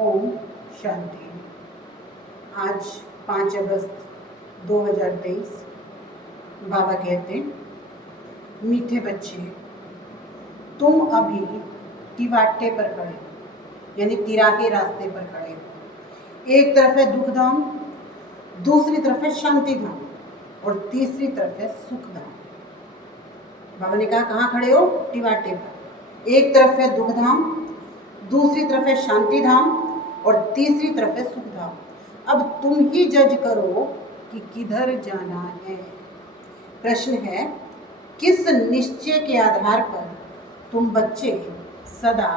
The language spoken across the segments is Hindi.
ओम शांति। आज 5 अगस्त 2023। बाबा कहते हैं, मीठे बच्चे, तुम अभी तिवाटे पर खड़े हो, यानी तिराहे रास्ते पर खड़े हो। एक तरफ है दुख धाम, दूसरी तरफ है शांति धाम और तीसरी तरफ है सुख धाम। बाबा ने कहा कहाँ खड़े हो? तिवाटे पर। एक तरफ है दुख धाम, दूसरी तरफ है शांति धाम और तीसरी तरफ है सुख धाम। अब तुम ही जज करो कि किधर जाना है। प्रश्न है, किस निश्चय के आधार पर तुम बच्चे सदा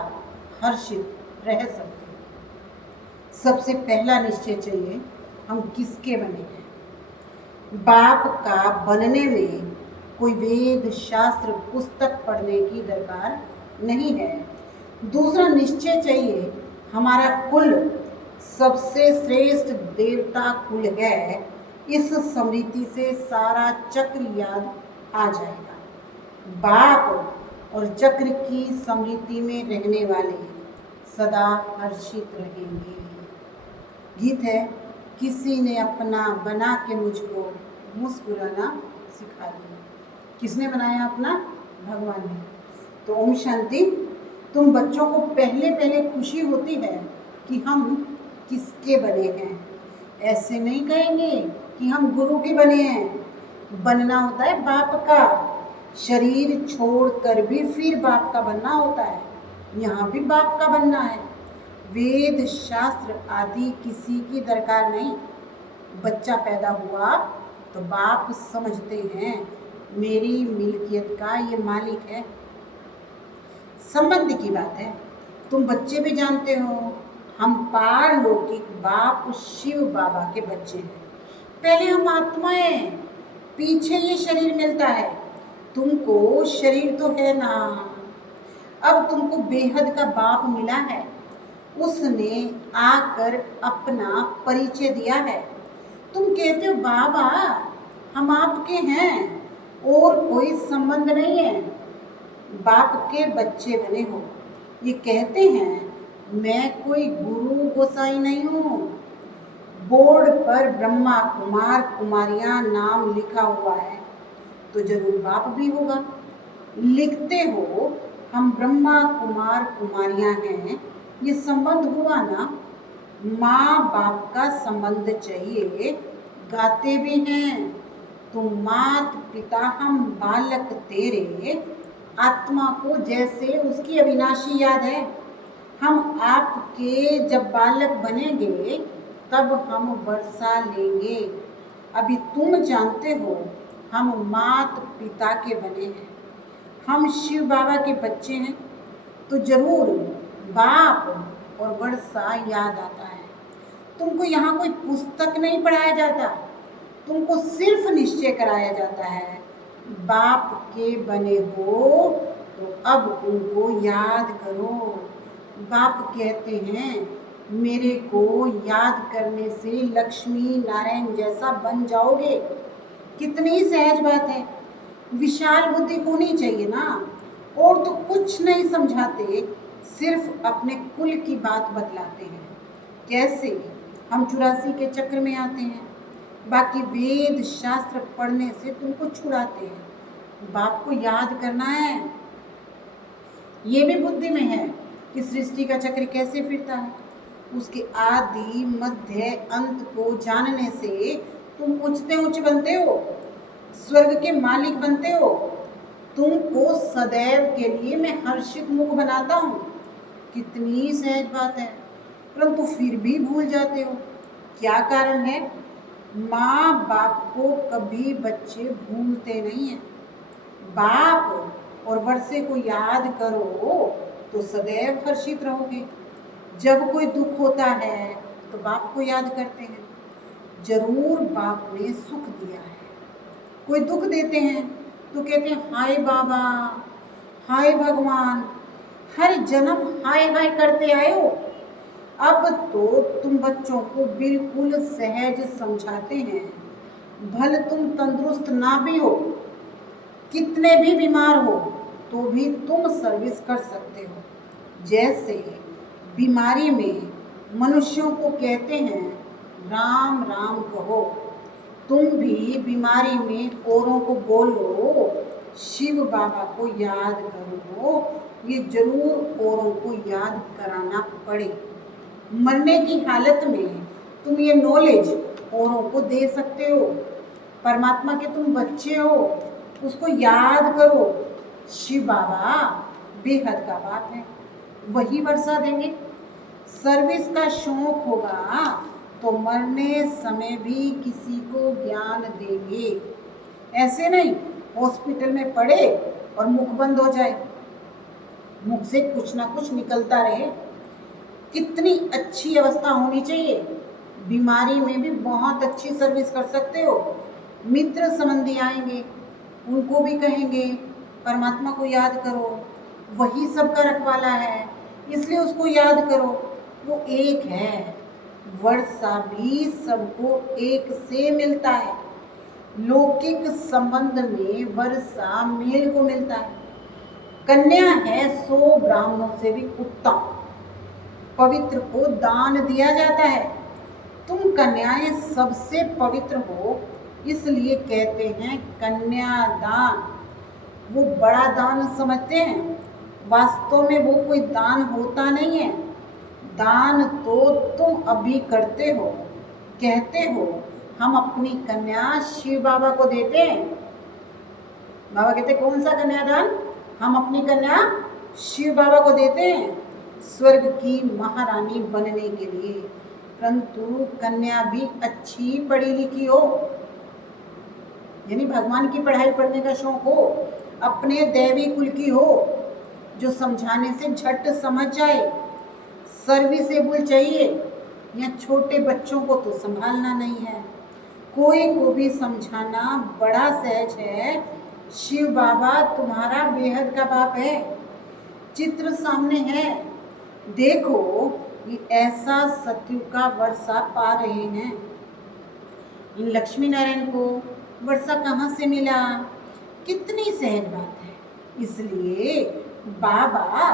हर्षित रह सकते हो? सबसे पहला निश्चय चाहिए, हम किसके बने हैं। बाप का बनने में कोई वेद शास्त्र पुस्तक पढ़ने की दरकार नहीं है। दूसरा निश्चय चाहिए, हमारा कुल सबसे श्रेष्ठ देवता कुल है। इस स्मृति से सारा चक्र याद आ जाएगा। बाप और चक्र की स्मृति में रहने वाले सदा हर्षित रहेंगे। गीत है, किसी ने अपना बना के मुझको मुस्कुराना सिखा दिया। किसने बनाया अपना? भगवान ने। तो ओम शांति। तुम बच्चों को पहले खुशी होती है कि हम किसके बने हैं। ऐसे नहीं कहेंगे कि हम गुरु के बने हैं। बनना होता है बाप का। शरीर छोड़कर भी फिर बाप का बनना होता है। यहाँ भी बाप का बनना है। वेद शास्त्र आदि किसी की दरकार नहीं। बच्चा पैदा हुआ तो बाप समझते हैं मेरी मिल्कियत का ये मालिक है। संबंध की बात है। तुम बच्चे भी जानते हो, हम पारलौकिक बाप शिव बाबा के बच्चे हैं। पहले हम आत्माएं, पीछे ये शरीर मिलता है। तुमको शरीर तो है ना। अब तुमको बेहद का बाप मिला है। उसने आकर अपना परिचय दिया है। तुम कहते हो बाबा हम आपके हैं और कोई संबंध नहीं है। बाप के बच्चे बने हो। ये कहते हैं मैं कोई गुरु गोसाई नहीं हूँ। बोर्ड पर ब्रह्मा कुमार कुमारियाँ नाम लिखा हुआ है तो जरूर बाप भी होगा। लिखते हो हम ब्रह्मा कुमार कुमारियाँ हैं, ये संबंध हुआ ना। माँ बाप का संबंध चाहिए। गाते भी हैं, तुम मात पिता हम बालक तेरे। आत्मा को जैसे उसकी अविनाशी याद है। हम आपके जब बालक बनेंगे तब हम वर्षा लेंगे। अभी तुम जानते हो हम मात पिता के बने हैं। हम शिव बाबा के बच्चे हैं तो जरूर बाप और वर्षा याद आता है। तुमको यहाँ कोई पुस्तक नहीं पढ़ाया जाता। तुमको सिर्फ निश्चय कराया जाता है बाप के बने हो तो अब उनको याद करो। बाप कहते हैं मेरे को याद करने से लक्ष्मी नारायण जैसा बन जाओगे। कितनी सहज बात है। विशाल बुद्धि होनी चाहिए ना। और तो कुछ नहीं समझाते, सिर्फ अपने कुल की बात बतलाते हैं। कैसे हम 84 के चक्र में आते हैं, बाकी वेद शास्त्र पढ़ने से तुमको छुड़ाते हैं। बाप को याद करना है। ये भी बुद्धि में है कि सृष्टि का चक्र कैसे फिरता है। उसके आदि मध्य अंत को जानने से तुम उच्चते उच्च बनते हो, स्वर्ग के मालिक बनते हो। तुमको सदैव के लिए मैं हर्षित मुख बनाता हूँ। कितनी सहज बात है, परंतु फिर भी भूल जाते हो। क्या कारण है? माँ बाप को कभी बच्चे भूलते नहीं हैं। बाप और वर्षे को याद करो तो सदैव हर्षित रहोगे। जब कोई दुख होता है तो बाप को याद करते हैं। जरूर बाप ने सुख दिया है। कोई दुख देते हैं तो कहते हैं हाय बाबा, हाय भगवान। हर जन्म हाय हाय करते आए हो। अब तो तुम बच्चों को बिल्कुल सहज समझाते हैं। भले तुम तंदुरुस्त ना भी हो, कितने भी बीमार हो तो भी तुम सर्विस कर सकते हो। जैसे बीमारी में मनुष्यों को कहते हैं राम राम कहो। तुम भी बीमारी में औरों को बोलो शिव बाबा को याद करो। ये जरूर औरों को याद कराना पड़े। मरने की हालत में तुम ये नॉलेज औरों को दे सकते हो। परमात्मा के तुम बच्चे हो, उसको याद करो। शिव बाबा बेहद का बाप है, वही वर्षा देंगे। सर्विस का शौक होगा तो मरने समय भी किसी को ज्ञान देंगे। ऐसे नहीं हॉस्पिटल में पड़े और मुख बंद हो जाए, मुख से कुछ ना कुछ निकलता रहे। कितनी अच्छी अवस्था होनी चाहिए। बीमारी में भी बहुत अच्छी सर्विस कर सकते हो। मित्र संबंधी आएंगे, उनको भी कहेंगे परमात्मा को याद करो, वही सबका रखवाला है, इसलिए उसको याद करो। वो एक है। वर्षा भी सबको एक से मिलता है। लौकिक संबंध में वर्षा मेल को मिलता है। कन्या है 100 ब्राह्मणों से भी उत्तम। पवित्र को दान दिया जाता है। तुम कन्याएं सबसे पवित्र हो, इसलिए कहते हैं कन्यादान। वो बड़ा दान समझते हैं, वास्तव में वो कोई दान होता नहीं है। दान तो तुम अभी करते हो, कहते हो हम अपनी कन्या शिव बाबा को देते हैं। बाबा कहते कौन सा कन्यादान? हम अपनी कन्या शिव बाबा को देते हैं स्वर्ग की महारानी बनने के लिए। परंतु कन्या भी अच्छी पढ़ी लिखी हो, यानी भगवान की पढ़ाई पढ़ने का शौक हो, अपने दैवी कुल की हो, जो समझाने से झट समझ जाए। सर्विसेबल चाहिए। या छोटे बच्चों को तो संभालना नहीं है, कोई को भी समझाना बड़ा सहज है। शिव बाबा तुम्हारा बेहद का बाप है। चित्र सामने है, देखो ये ऐसा सतयुग का वर्षा पा रहे हैं। इन लक्ष्मी नारायण को वर्षा कहाँ से मिला? कितनी सहज बात है। इसलिए बाबा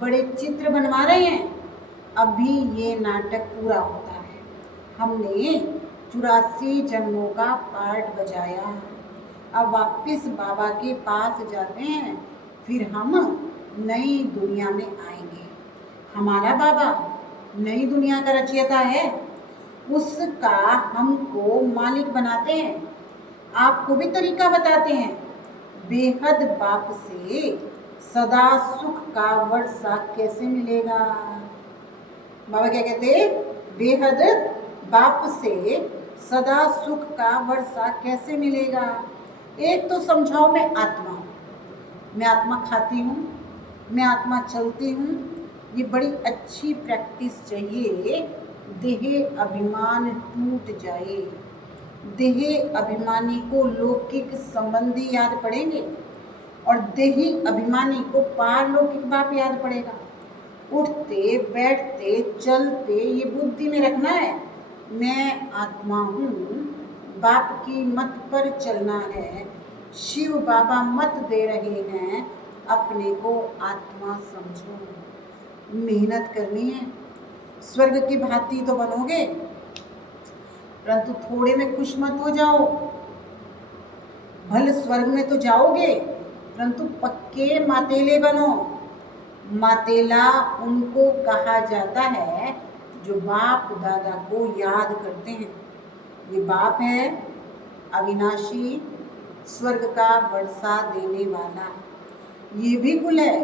बड़े चित्र बनवा रहे हैं। अभी ये नाटक पूरा होता है। हमने 84 जन्मों का पार्ट बजाया, अब वापिस बाबा के पास जाते हैं, फिर हम नई दुनिया में आएंगे। हमारा बाबा नई दुनिया का रचयिता है, उसका हमको मालिक बनाते हैं। आपको भी तरीका बताते हैं। बेहद बाप से सदा सुख का वर्षा कैसे मिलेगा? बाबा क्या कहते हैं? बेहद बाप से सदा सुख का वर्षा कैसे मिलेगा? एक तो समझाओ मैं आत्मा हूँ, मैं आत्मा खाती हूँ, मैं आत्मा चलती हूँ। ये बड़ी अच्छी प्रैक्टिस चाहिए। देह अभिमान टूट जाए। देह अभिमानी को लौकिक संबंधी याद पड़ेंगे और देही अभिमानी को पारलौकिक बाप याद पड़ेगा। उठते बैठते चलते ये बुद्धि में रखना है, मैं आत्मा हूँ, बाप की मत पर चलना है। शिव बाबा मत दे रहे हैं, अपने को आत्मा समझो। मेहनत करनी है। स्वर्ग की भांति तो बनोगे, परंतु थोड़े में खुश मत हो जाओ। भले स्वर्ग में तो जाओगे, परंतु पक्के मातेले बनो। मातेला उनको कहा जाता है जो बाप दादा को याद करते हैं। ये बाप है अविनाशी, स्वर्ग का वर्षा देने वाला। ये भी कुल है,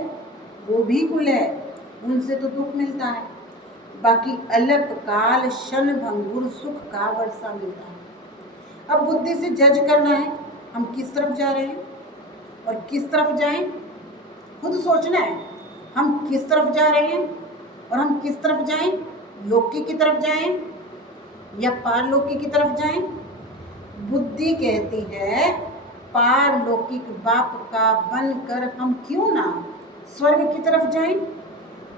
वो भी कुल है, उनसे तो दुख मिलता है। बाकी अल्प काल क्षण भंगुर सुख का वर्षा मिलता है। अब बुद्धि से जज करना है हम किस तरफ जा रहे हैं और किस तरफ जाएं। खुद सोचना है हम किस तरफ जा रहे हैं और हम किस तरफ जाएं। लौकिक की तरफ जाएं या पारलौकिक की तरफ जाएं। बुद्धि कहती है पारलौकिक बाप का बनकर हम क्यों ना स्वर्ग की तरफ जाएं।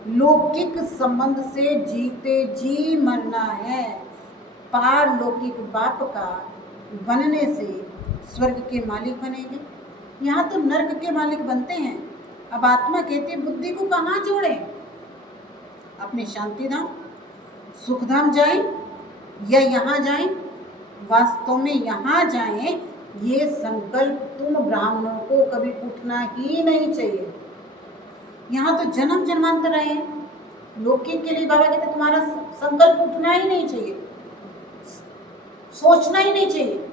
लौकिक संबंध से जीते जी मरना है। पारलौकिक बाप का बनने से स्वर्ग के मालिक बनेंगे। यहाँ तो नर्क के मालिक बनते हैं। अब आत्मा कहती है बुद्धि को कहाँ जोड़ें? अपने शांति धाम। सुखधाम जाएं या यहाँ जाएं, वास्तव में यहाँ जाएं, ये संकल्प तुम ब्राह्मणों को कभी उठना ही नहीं चाहिए। यहाँ तो जन्म जन्मांतर रहे हैं, लौकिक के लिए बाबा कहते तुम्हारा संकल्प उठना ही नहीं चाहिए, सोचना ही नहीं चाहिए।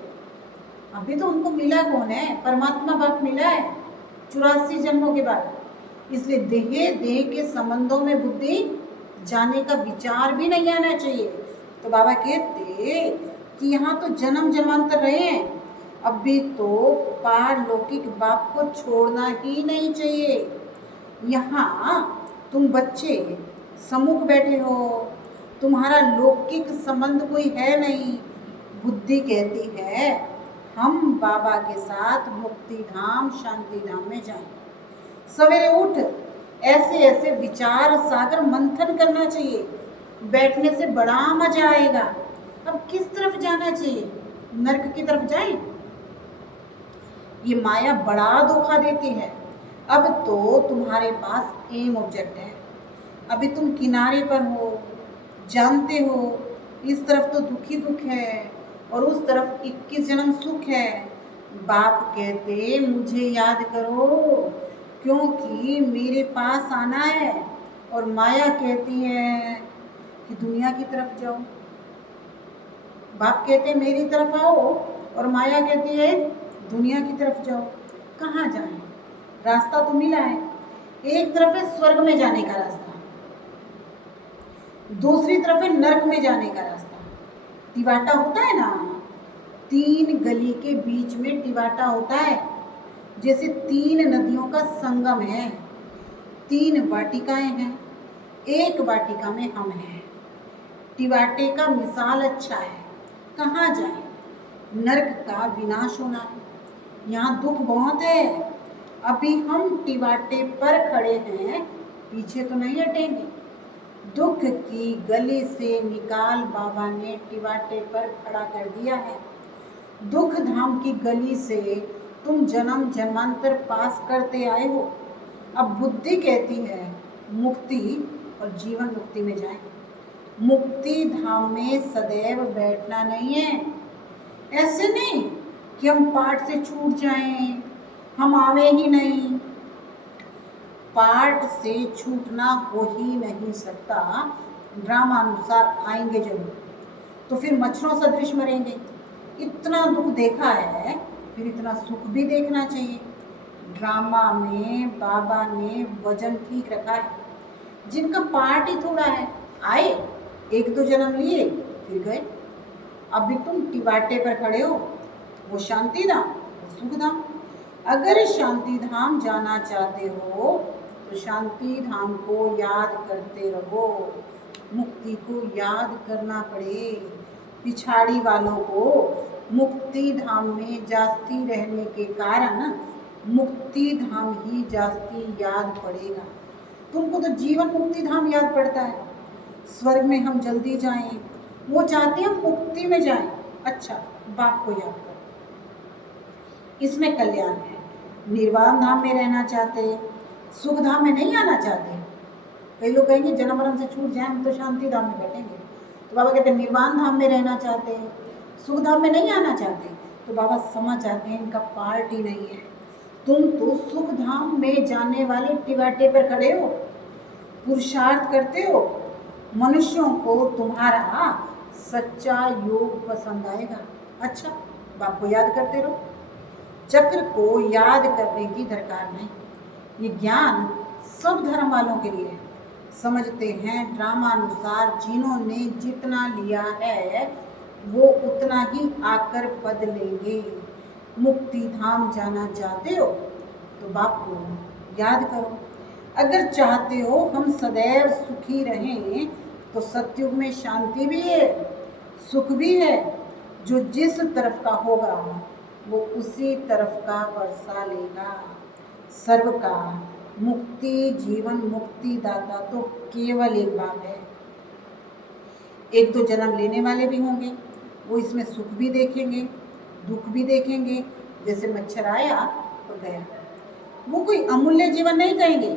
अभी तो उनको मिला कौन है? परमात्मा बाप मिला है 84 जन्मों के बाद। इसलिए देह के संबंधों में बुद्धि जाने का विचार भी नहीं आना चाहिए। तो बाबा कहते कि यहाँ तो जन्म जन्मांतर रहे हैं, अभी तो पारलौकिक बाप को छोड़ना ही नहीं चाहिए। यहाँ तुम बच्चे सम्मुख बैठे हो, तुम्हारा लौकिक संबंध कोई है नहीं। बुद्धि कहती है हम बाबा के साथ मुक्ति धाम शांति धाम में जाएं। सवेरे उठ ऐसे ऐसे विचार सागर मंथन करना चाहिए, बैठने से बड़ा मजा आएगा। अब किस तरफ जाना चाहिए? नरक की तरफ जाएं? ये माया बड़ा धोखा देती है। अब तो तुम्हारे पास एम ऑब्जेक्ट है, अभी तुम किनारे पर हो, जानते हो इस तरफ तो दुखी दुख है और उस तरफ 21 जन्म सुख है। बाप कहते मुझे याद करो क्योंकि मेरे पास आना है, और माया कहती है कि दुनिया की तरफ जाओ। बाप कहते मेरी तरफ आओ और माया कहती है दुनिया की तरफ जाओ। कहाँ जाएं? रास्ता तो मिला है, एक तरफ है स्वर्ग में जाने का रास्ता, दूसरी तरफ है नरक में जाने का रास्ता। टिवाटा होता है ना, 3 गली के बीच में टिवाटा होता है, जैसे 3 नदियों का संगम है, 3 वाटिकाएं हैं, एक वाटिका में हम हैं। टिवाटे का मिसाल अच्छा है। कहाँ जाए? नरक का विनाश होना है, यहाँ दुख बहुत है। अभी हम टिवाटे पर खड़े हैं, पीछे तो नहीं हटेंगे। दुख की गली से निकाल बाबा ने टिवाटे पर खड़ा कर दिया है। दुख धाम की गली से तुम जन्म जन्मांतर पास करते आए हो। अब बुद्धि कहती है मुक्ति और जीवन मुक्ति में जाएं। मुक्ति धाम में सदैव बैठना नहीं है। ऐसे नहीं कि हम पाठ से छूट जाएं, हम आवे ही नहीं। पाठ से छूटना हो ही नहीं सकता, ड्रामा अनुसार आएंगे जरूर, तो फिर मच्छरों सदृश मरेंगे। इतना दुख देखा है, फिर इतना सुख भी देखना चाहिए। ड्रामा में बाबा ने वजन ठीक रखा है। जिनका पार्ट ही थोड़ा है, आए 1-2 जन्म लिए फिर गए। अभी तुम टिवाटे पर खड़े हो, वो शांति धाम, वो सुख धाम। अगर शांति धाम जाना चाहते हो तो शांति धाम को याद करते रहो। मुक्ति को याद करना पड़े। पिछाड़ी वालों को मुक्ति धाम में जास्ती रहने के कारण मुक्ति धाम ही जास्ती याद पड़ेगा। तुमको तो जीवन मुक्ति धाम याद पड़ता है। स्वर्ग में हम जल्दी जाएं, वो चाहते हैं मुक्ति में जाएं। अच्छा, बाप को याद करो, इसमें कल्याण है। निर्वाण धाम में रहना चाहते, सुख धाम में नहीं आना चाहते। कई लोग कहेंगे जन्म मरण से छूट जाए, हम तो शांति धाम में बैठेंगे। तो बाबा कहते हैं निर्वाण धाम में रहना चाहते हैं, सुख धाम में नहीं आना चाहते। तो बाबा समझ जाते हैं इनका पार्ट ही नहीं है। तुम तो सुख धाम में जाने वाले टिवाटे पर खड़े हो, पुरुषार्थ करते हो। मनुष्यों को तुम्हारा सच्चा योग पसंद आएगा। अच्छा, बाप को याद करते रहो। चक्र को याद करने की दरकार नहीं। ये ज्ञान सब धर्म वालों के लिए है। समझते हैं ड्रामा अनुसार जिन्होंने जितना लिया है वो उतना ही आकर पद लेंगे। मुक्ति धाम जाना चाहते हो तो बाप को याद करो। अगर चाहते हो हम सदैव सुखी रहें तो सतयुग में शांति भी है, सुख भी है। जो जिस तरफ का होगा वो उसी तरफ का वर्षा लेगा। सर्व का मुक्ति जीवन मुक्ति दाता तो केवल एक बाप है। 1-2 जन्म लेने वाले भी होंगे, वो इसमें सुख भी देखेंगे, दुख भी देखेंगे। जैसे मच्छर आया और गया, वो कोई अमूल्य जीवन नहीं कहेंगे।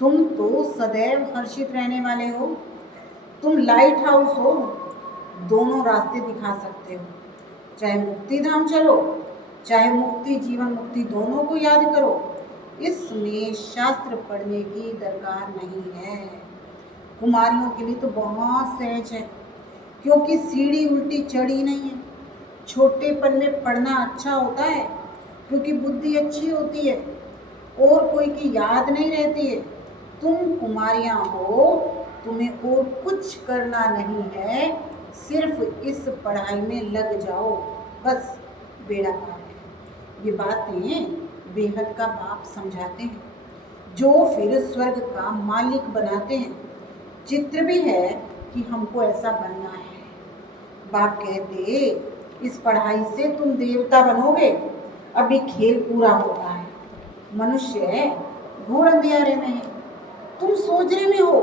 तुम तो सदैव हर्षित रहने वाले हो। तुम लाइट हाउस हो, दोनों रास्ते दिखा सकते हो। चाहे मुक्ति धाम चलो, चाहे मुक्ति जीवन मुक्ति दोनों को याद करो। इसमें शास्त्र पढ़ने की दरकार नहीं है। कुमारियों के लिए तो बहुत सहज है, क्योंकि सीढ़ी उल्टी चढ़ी नहीं है। छोटेपन में पढ़ना अच्छा होता है, क्योंकि बुद्धि अच्छी होती है और कोई की याद नहीं रहती है। तुम कुमारियाँ हो, तुम्हें और कुछ करना नहीं है, सिर्फ इस पढ़ाई में लग जाओ, बस बेड़ा पार है। ये बातें बेहद का बाप समझाते हैं, जो फिर स्वर्ग का मालिक बनाते हैं। चित्र भी है कि हमको ऐसा बनना है। बाप कहते, इस पढ़ाई से तुम देवता बनोगे। अभी खेल पूरा होता है, मनुष्य घोर अंधियारे में है। तुम सोचने में हो,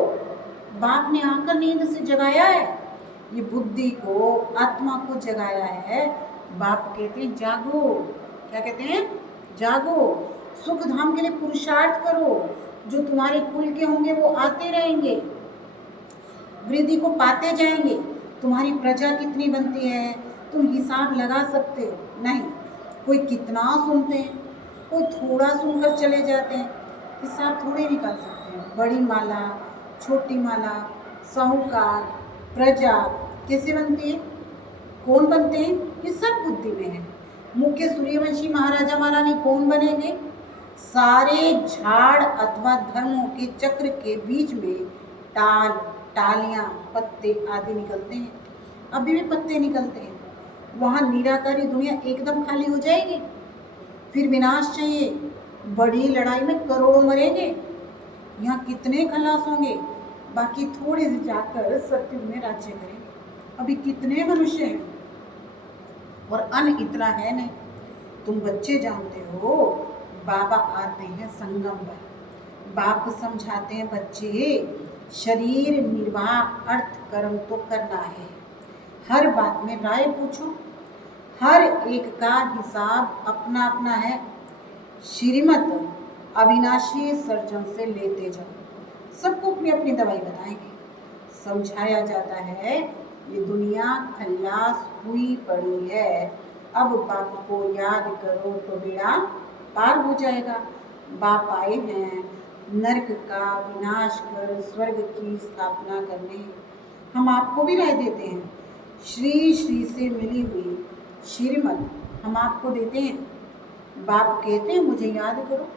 बाप ने आकर नींद से जगाया है। ये बुद्धि को, आत्मा को जगाया है। बाप कहते हैं जागो। क्या कहते हैं? जागो, सुख धाम के लिए पुरुषार्थ करो। जो तुम्हारे कुल के होंगे वो आते रहेंगे, वृद्धि को पाते जाएंगे। तुम्हारी प्रजा कितनी बनती है तुम हिसाब लगा सकते हो? नहीं। कोई कितना सुनते हैं, कोई थोड़ा सुनकर चले जाते हैं, हिसाब थोड़े निकाल सकते हैं। बड़ी माला, छोटी माला, साहूकार, प्रजा कैसे बनती है, कौन बनते हैं, ये सब बुद्धि में है। मुख्य सूर्यवंशी महाराजा महारानी कौन बनेंगे? सारे झाड़ अथवा धर्मों के चक्र के बीच में टाल, टालियाँ, पत्ते आदि निकलते हैं। अभी भी पत्ते निकलते हैं। वहाँ निराकारी दुनिया एकदम खाली हो जाएगी, फिर विनाश चाहिए। बड़ी लड़ाई में करोड़ों मरेंगे। यहाँ कितने खलास होंगे, बाकी थोड़े से जाकर सत्युग में राज्य करेंगे। अभी कितने मनुष्य हैं और अन्न इतना है नहीं। तुम बच्चे जानते हो, बाबा आते हैं संगम पर। बाप समझाते हैं बच्चे, शरीर निर्वाह अर्थ कर्म तो करना है। हर बात में राय पूछो, हर एक का हिसाब अपना अपना है। श्रीमत अविनाशी सर्जन से लेते जाओ, सबको अपनी अपनी दवाई बताएंगे। समझाया जाता है ये दुनिया खल्लास हुई पड़ी है, अब बाप को याद करो तो बेड़ा पार हो जाएगा। बाप आए हैं नरक का विनाश कर स्वर्ग की स्थापना करने। हम आपको भी राय देते हैं, श्री श्री से मिली हुई श्रीमत हम आपको देते हैं। बाप कहते हैं मुझे याद करो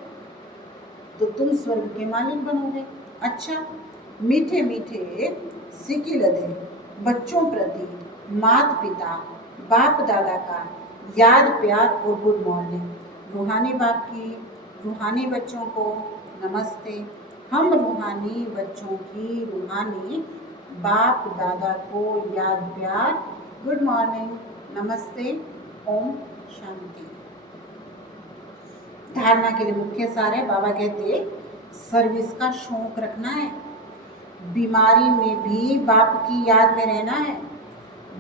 तो तुम स्वर्ग के मालिक बनोगे। अच्छा, मीठे मीठे सिक्की लदे बच्चों प्रति माता पिता बाप दादा का याद प्यार और गुड मॉर्निंग। रूहानी बाप की रूहानी बच्चों को नमस्ते। हम रूहानी बच्चों की रूहानी बाप दादा को याद प्यार, गुड मॉर्निंग, नमस्ते, ओम शांति। धारणा के लिए मुख्य सार है, बाबा कहते सर्विस का शौक रखना है, बीमारी में भी बाप की याद में रहना है,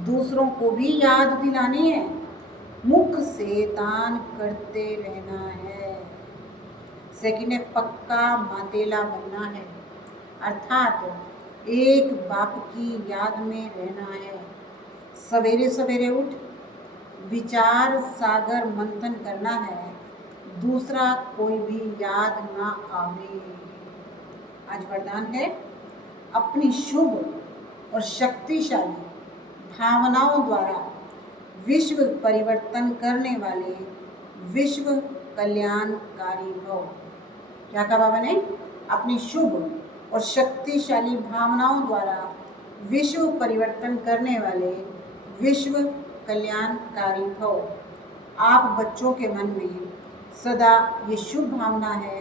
दूसरों को भी याद दिलानी है, मुख से दान करते रहना है। सेकंड है पक्का मातेला बनना है, अर्थात एक बाप की याद में रहना है। सवेरे सवेरे उठ विचार सागर मंथन करना है, दूसरा कोई भी याद ना आवे। आज वरदान है, अपनी शुभ और शक्तिशाली भावनाओं द्वारा विश्व परिवर्तन करने वाले विश्व कल्याणकारी भव। क्या कहा बाबा ने? अपनी शुभ और शक्तिशाली भावनाओं द्वारा विश्व परिवर्तन करने वाले विश्व कल्याणकारी भव। आप बच्चों के मन में सदा ये शुभ भावना है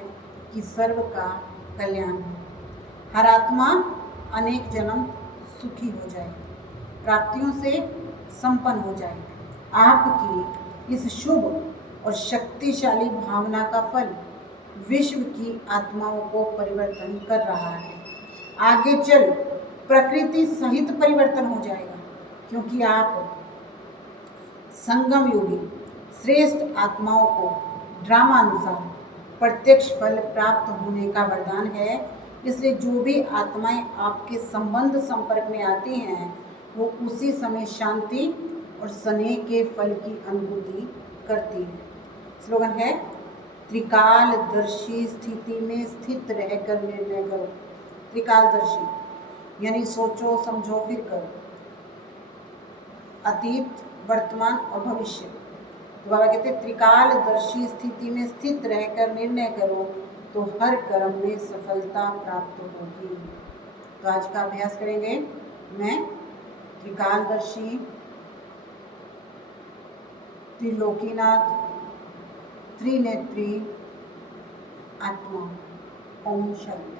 कि सर्व का कल्याण हो, हर आत्मा अनेक जन्म सुखी हो जाए, प्राप्तियों से संपन्न हो जाए। आपकी इस शुभ और शक्तिशाली भावना का फल विश्व की आत्माओं को परिवर्तन कर रहा है। आगे चल प्रकृति सहित परिवर्तन हो जाएगा, क्योंकि आप संगम योगी श्रेष्ठ आत्माओं को ड्रामानुसार प्रत्यक्ष फल प्राप्त होने का वरदान है। इसलिए जो भी आत्माएं आपके संबंध संपर्क में आती हैं वो उसी समय शांति और स्नेह के फल की अनुभूति करती है। स्लोगन है, त्रिकालदर्शी स्थिति में स्थित रहकर निर्णय करो। त्रिकालदर्शी यानी सोचो, समझो, फिर करो। अतीत, वर्तमान और भविष्य। तो बाबा कहते हैं, त्रिकालदर्शी स्थिति में स्थित रहकर निर्णय करो तो हर कर्म में सफलता प्राप्त होगी। तो आज का अभ्यास करेंगे। मैं त्रिकालदर्शी, त्रिलोकीनाथ, त्रिनेत्री आत्मा। ओम शांति।